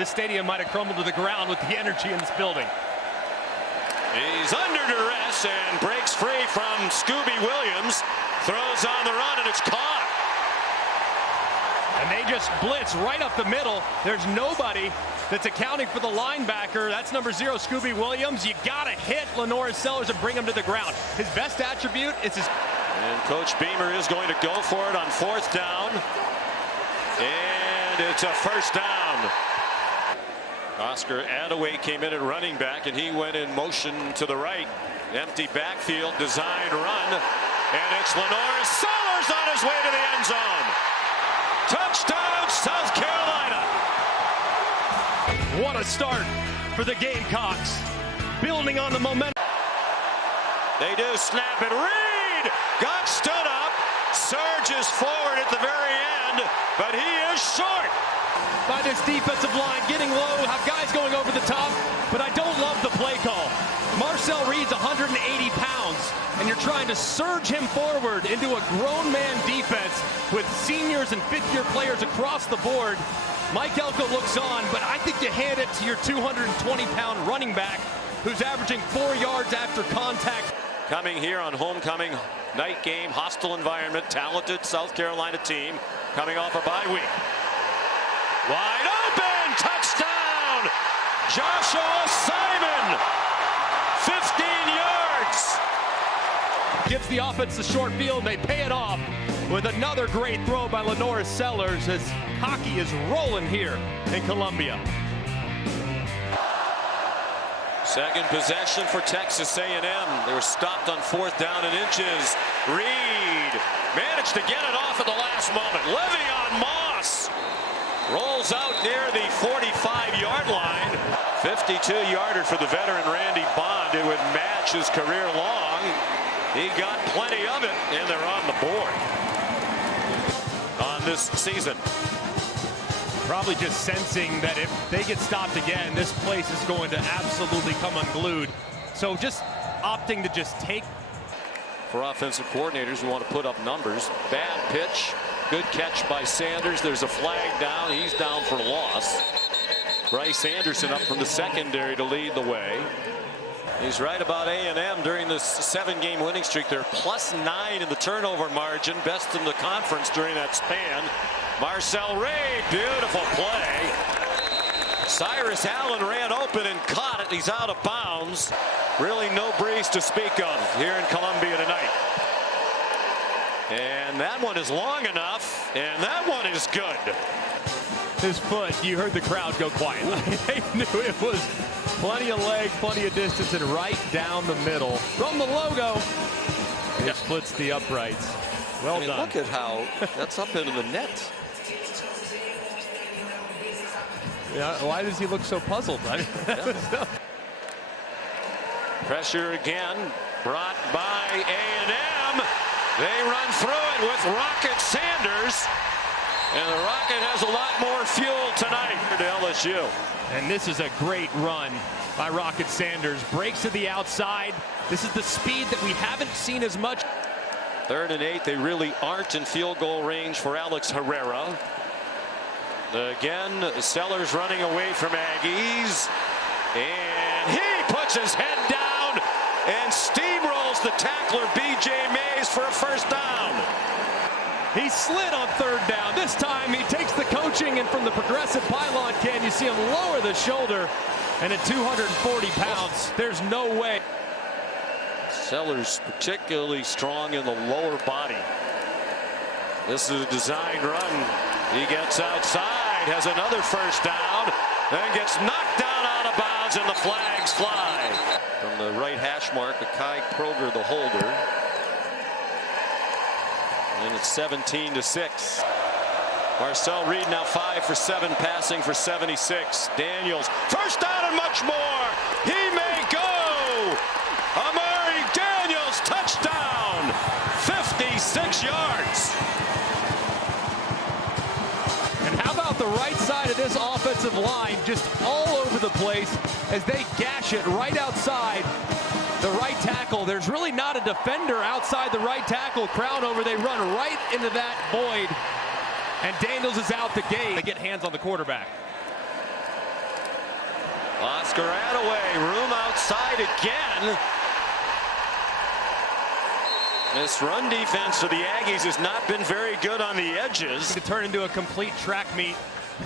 This stadium might have crumbled to the ground with the energy in this building. He's under duress and breaks free from Scooby Williams. Throws on the run and it's caught. And they just blitz right up the middle. There's nobody that's accounting for the linebacker. That's number 0, Scooby Williams. You gotta hit Lenora Sellers and bring him to the ground. His best attribute is his... And Coach Beamer is going to go for it on 4th down. And it's a first down. Oscar Attaway came in at running back, and he went in motion to the right. Empty backfield, design run. And it's Lenora Sellers on his way to the end zone. Touchdown, South Carolina. What a start for the Gamecocks. Building on the momentum. They do snap it. Reed got stood up. Surges forward at the very end, but he is short. By this defensive line, getting low, have guys going over the top, but I don't love the play call. Marcel Reed's 180 pounds, and you're trying to surge him forward into a grown man defense with seniors and 5th-year players across the board. Mike Elko looks on, but I think you hand it to your 220-pound running back, who's averaging 4 yards after contact. Coming here on homecoming night game, hostile environment, talented South Carolina team coming off a bye week. Wide open, touchdown, Joshua Simon, 15 yards. Gives the offense the short field, they pay it off with another great throw by Lenora Sellers as hockey is rolling here in Columbia. Second possession for Texas A&M. They were stopped on 4th down and inches. Reed managed to get it off at the last moment. Le'Veon Moss rolls out near the 45-yard line. 52-yarder for the veteran Randy Bond. It would match his career long. He got plenty of it, and they're on the board on this season. Probably just sensing that if they get stopped again, this place is going to absolutely come unglued. So just opting to just take. For offensive coordinators who want to put up numbers. Bad pitch. Good catch by Sanders. There's a flag down. He's down for loss. Bryce Anderson up from the secondary to lead the way. He's right about A&M during this 7-game winning streak. They're +9 in the turnover margin. Best in the conference during that span. Marcel Reed, beautiful play. Cyrus Allen ran open and caught it. He's out of bounds. Really no breeze to speak of here in Columbia tonight. And that one is long enough, and that one is good. His foot, you heard the crowd go quiet. They knew it was plenty of leg, plenty of distance, and right down the middle. From the logo, it splits the uprights. Well done. Look at how that's up into the net. Yeah, why does he look so puzzled? Pressure again, brought by A&M. They run through it with Rocket Sanders. And the Rocket has a lot more fuel tonight to LSU. And this is a great run by Rocket Sanders. Breaks to the outside. This is the speed that we haven't seen as much. 3rd and 8, they really aren't in field goal range for Alex Herrera. Again, Sellers running away from Aggies. And he puts his head down and steamrolls the tackler B.J. Mays for a first down. He slid on 3rd down. This time he takes the coaching, and from the progressive pylon can you see him lower the shoulder. And at 240 pounds, there's no way. Sellers particularly strong in the lower body. This is a design run. He gets outside, has another first down, then gets knocked down out of bounds, and the flags fly. From the right hash mark, Akai Kroger, the holder. And it's 17-6. Marcel Reed now 5 for 7, passing for 76. Daniels, first down and much more. He may go. Amari Daniels, touchdown. 56 yards. And how about the right side of this offensive line, just all over the place as they gash it right outside the right tackle. There's really not a defender outside the right tackle. Crown over, they run right into that void. And Daniels is out the gate. They get hands on the quarterback. Oscar Attaway, room outside again. This run defense for the Aggies has not been very good on the edges. To turn into a complete track meet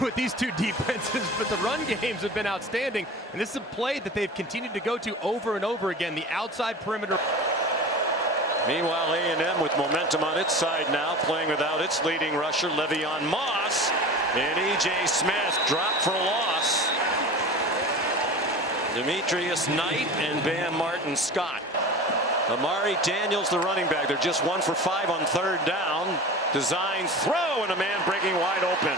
with these two defenses, but the run games have been outstanding, and this is a play that they've continued to go to over and over again, the outside perimeter. Meanwhile, A&M with momentum on its side now, playing without its leading rusher, Le'Veon Moss, and E.J. Smith dropped for a loss. Demetrius Knight and Bam Martin Scott. Amari Daniels, the running back. They're just 1 for 5 on third down. Design throw, and a man breaking wide open.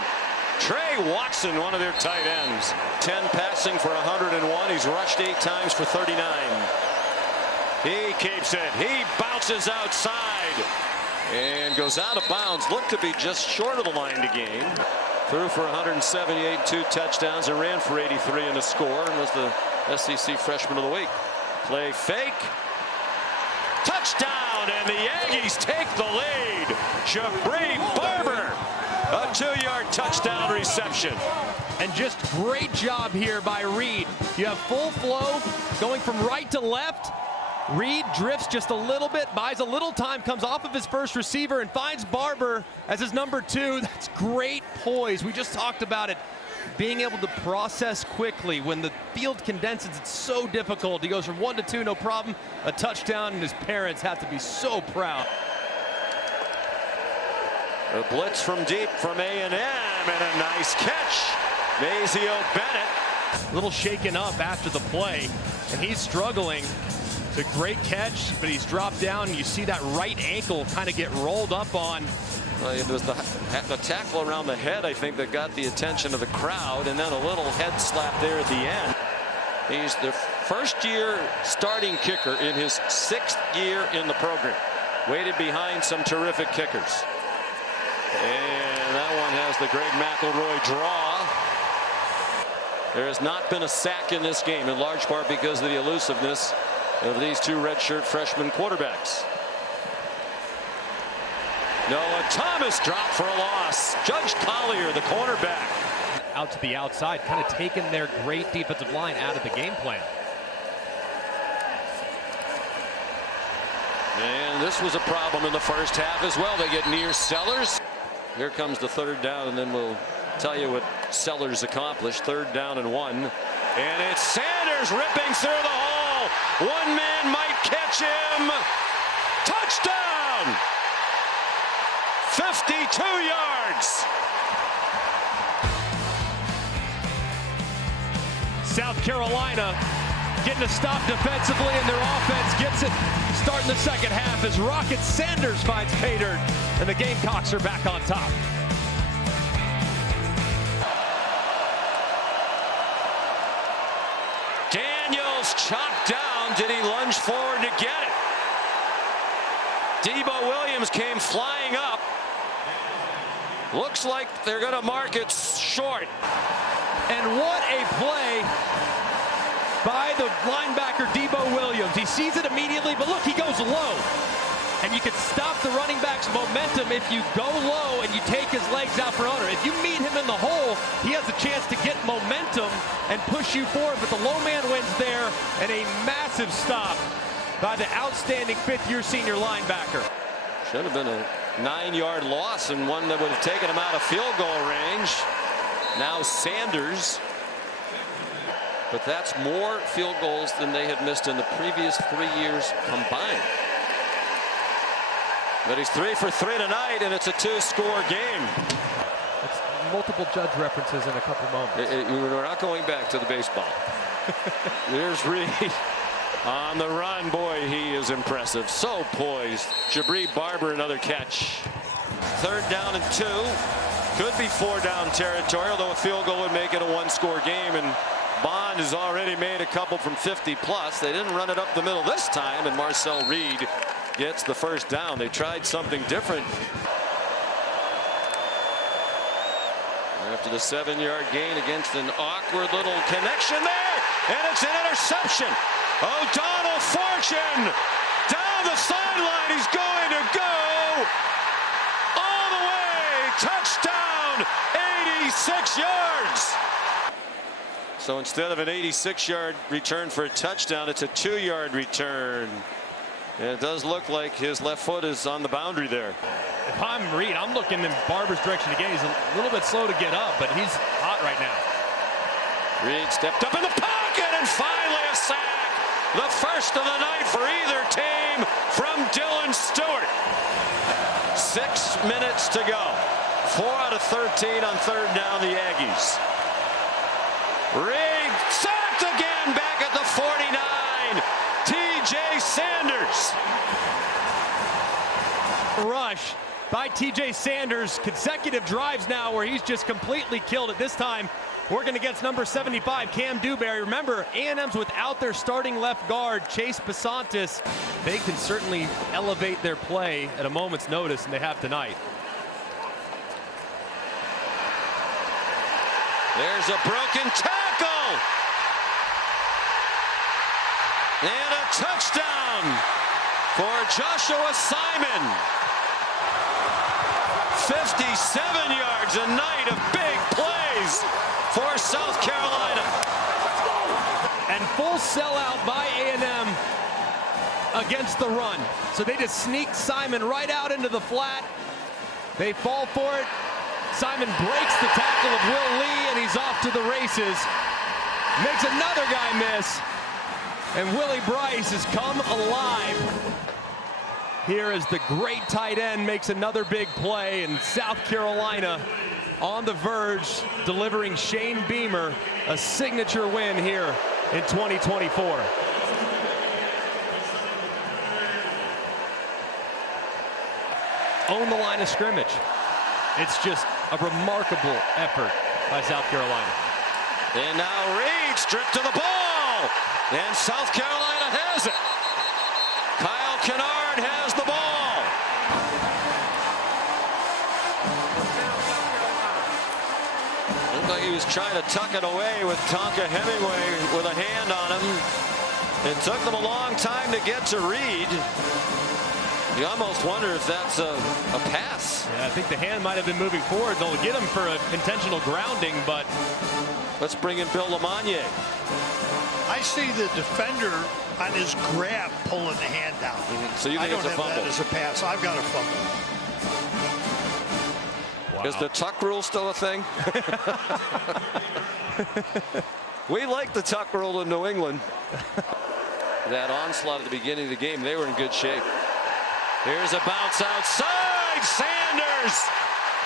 Trey Watson, one of their tight ends. 10 passing for 101. He's rushed 8 times for 39. He keeps it. He bounces outside and goes out of bounds. Looked to be just short of the line to gain. Threw for 178, 2 touchdowns, and ran for 83 in a score, and was the SEC Freshman of the Week. Play fake. Touchdown, and the Aggies take the lead. Jabri Barber, a 2-yard touchdown reception. And just great job here by Reed. You have full flow going from right to left. Reed drifts just a little bit, buys a little time, comes off of his first receiver and finds Barber as his number 2. That's great poise. We just talked about it. Being able to process quickly when the field condenses, it's so difficult. He goes from 1 to 2, no problem. A touchdown, and his parents have to be so proud. A blitz from deep from A&M, and a nice catch. Mazio Bennett. A little shaken up after the play, and he's struggling. It's a great catch, but he's dropped down. You see that right ankle kind of get rolled up on. It was the tackle around the head, I think, that got the attention of the crowd, and then a little head slap there at the end. He's the first-year starting kicker in his 6th year in the program. Waited behind some terrific kickers. And that one has the Greg McElroy draw. There has not been a sack in this game, in large part because of the elusiveness of these 2 redshirt freshman quarterbacks. Noah Thomas dropped for a loss. Judge Collier, the cornerback. Out to the outside, kind of taking their great defensive line out of the game plan. And this was a problem in the first half as well. They get near Sellers. Here comes the 3rd down, and then we'll tell you what Sellers accomplished. 3rd down and 1. And it's Sanders ripping through the hole. One man might catch him. Touchdown! 52 yards. South Carolina getting a stop defensively, and their offense gets it starting the second half as Rocket Sanders finds pay dirt, and the Gamecocks are back on top. Daniels chopped down. Did he lunge forward to get it? Debo Williams came flying up. Looks like they're going to mark it short. And what a play by the linebacker Debo Williams. He sees it immediately, but look, he goes low. And you can stop the running back's momentum if you go low and you take his legs out for under. If you meet him in the hole, he has a chance to get momentum and push you forward. But the low man wins there, and a massive stop by the outstanding 5th-year senior linebacker. Should have been a 9-yard loss, and one that would have taken him out of field goal range. Now Sanders. But that's more field goals than they had missed in the previous 3 years combined. But he's 3 for 3 tonight, and it's a 2-score game. That's multiple judge references in a couple moments. We're not going back to the baseball. There's Reed on the run. Boy, he is impressive. So poised. Jabri Barber, another catch. 3rd down and 2. Could be 4-down territory, although a field goal would make it a 1-score game. And Bond has already made a couple from 50+. They didn't run it up the middle this time, and Marcel Reed gets the 1st down. They tried something different. After the 7-yard gain against an awkward little connection there, and it's an interception. O'Donnell Fortune down the sideline. He's going to go all the way. Touchdown, 86 yards. So instead of an 86-yard return for a touchdown, it's a 2-yard return. And it does look like his left foot is on the boundary there. If I'm Reed, I'm looking in Barber's direction again. He's a little bit slow to get up, but he's hot right now. Reed stepped up in the pocket and finally a sack. The first of the night for either team from Dylan Stewart. 6 minutes to go. 4 out of 13 on third down, the Aggies. Reed sacked again back at the 49. T.J. Sanders. Rush by T.J. Sanders. Consecutive drives now where he's just completely killed it. This time working against number 75, Cam Dewberry. Remember, A&M's without their starting left guard, Chase Basantis. They can certainly elevate their play at a moment's notice, and they have tonight. There's a broken tackle. And a touchdown for Joshua Simon. 57 yards, a night of big plays for South Carolina. And full sellout by A&M against the run. So they just sneak Simon right out into the flat. They fall for it. Simon breaks the tackle of Will Lee, and he's off to the races. Makes another guy miss. And Willie Bryce has come alive. Here as the great tight end makes another big play, and South Carolina on the verge, delivering Shane Beamer a signature win here in 2024. Own the line of scrimmage. It's just a remarkable effort by South Carolina. And now Reed stripped to the ball. And South Carolina has it. Kyle Kennard has the ball. Looked like he was trying to tuck it away with Tonka Hemingway with a hand on him. It took them a long time to get to Reed. You almost wonder if that's a pass. Yeah, I think the hand might have been moving forward. They'll get him for an intentional grounding, but let's bring in Bill Lamagna. I see the defender on his grab pulling the hand down. So you think it's a fumble? I don't have that as a pass. I've got a fumble. Wow. Is the tuck rule still a thing? We like the tuck rule in New England. That onslaught at the beginning of the game, they were in good shape. Here's a bounce outside. Sanders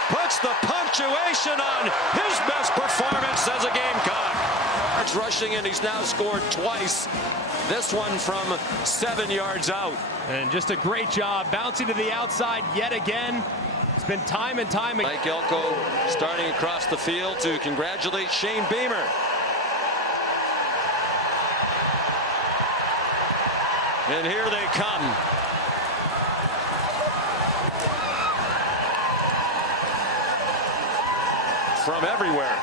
puts the punctuation on his best performance as a Gamecock. Rushing, and he's now scored twice. This one from 7 yards out. And just a great job bouncing to the outside yet again. It's been time and time again. Mike Elko starting across the field to congratulate Shane Beamer. And here they come. From everywhere.